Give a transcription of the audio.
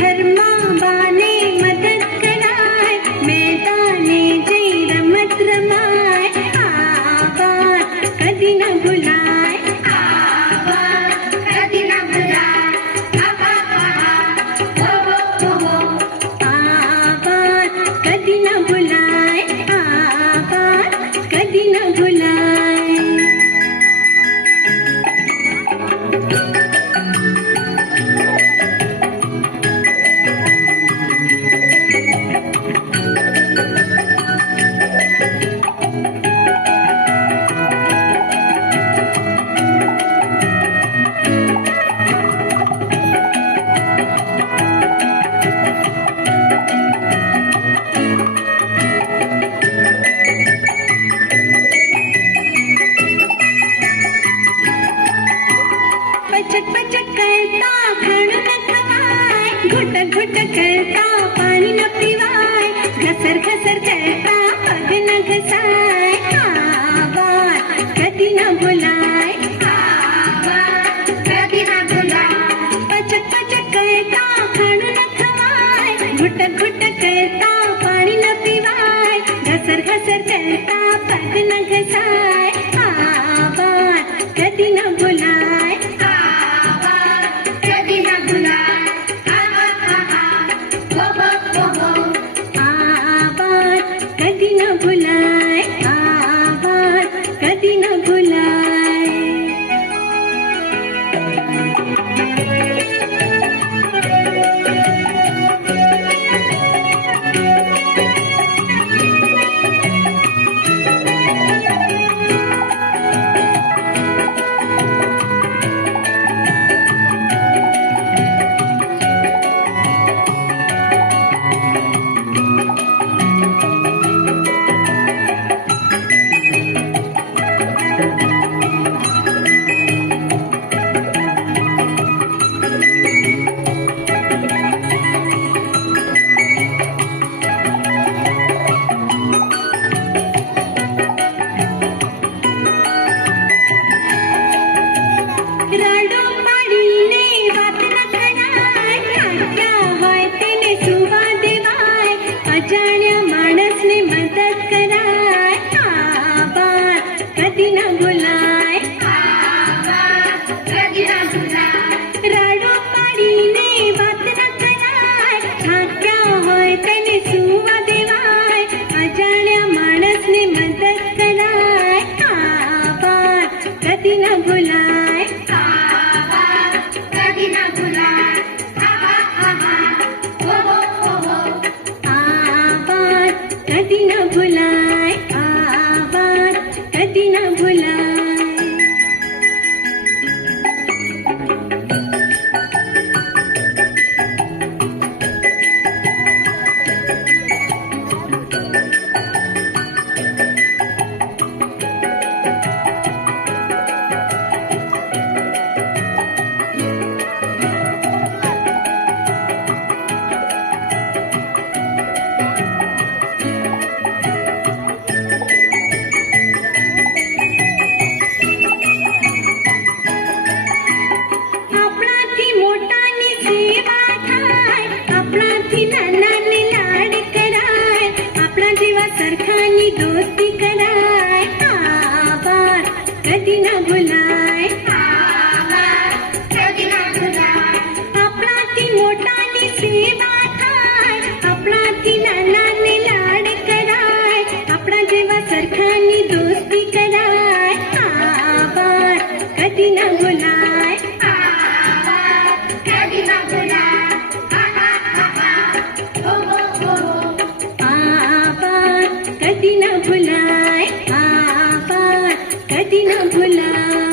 धर्माबाने मदत कराय, मैदाने जय रमत रमाय, आवाज कधी न भुलाय, आवाज कधी न भुलाय, आवाज कधी न भुलाय, आवाज कधी न भुलाय. पचक पचक करता खाणं न खवाय, घुटक घुटक करता पाणी न पिवाय, घसर घसर करता पग न घसाय, आवाज कधी न भुलाय, आवाज कधी न भुलाय. पचक पचक करता खाणं न खवाय, घुटक घुटक करता पाणी न पिवाय, घसर घसर करता पग न घसाय, आवाज कधी न भुलाय, कधी न भुलाय, आवाज कधी न भुलाय. राडो पाडीने वात न कराय, ठाक्या होय तेने सुवा देवाय, अजाण्या माणसने मदत कराय, आवाज कधी न भुलाय, आवाज कधी न भुलाय. राडो पाडीने वात न कराय, ठाक्या होय तेने सुवा देवाय, अजाण्या माणसने मदत कराय, आवाज कधी न भुलाय, कधी न भुलाय, आवाज कधी न भुलाय, आवाज कधी न भुलाय. आपणाથી मोठानी सेवा थाय, आपणाથી नानाने लाड कराय, आपणा जेवा सरखानी दोस्ती कराय, आवाज कधी न भुलाय, आवाज कधी न भुलाय. आपणाથી मोठानी सेवा थाय, आपणाથી नानाने लाड कराय, आपणा जेवा सरखानी दोस्ती कराय, आवाज कधी न भुलाय, कधी न भुलाय, आवाज कधी न भुलाय, आवाज कधी न भुलाय.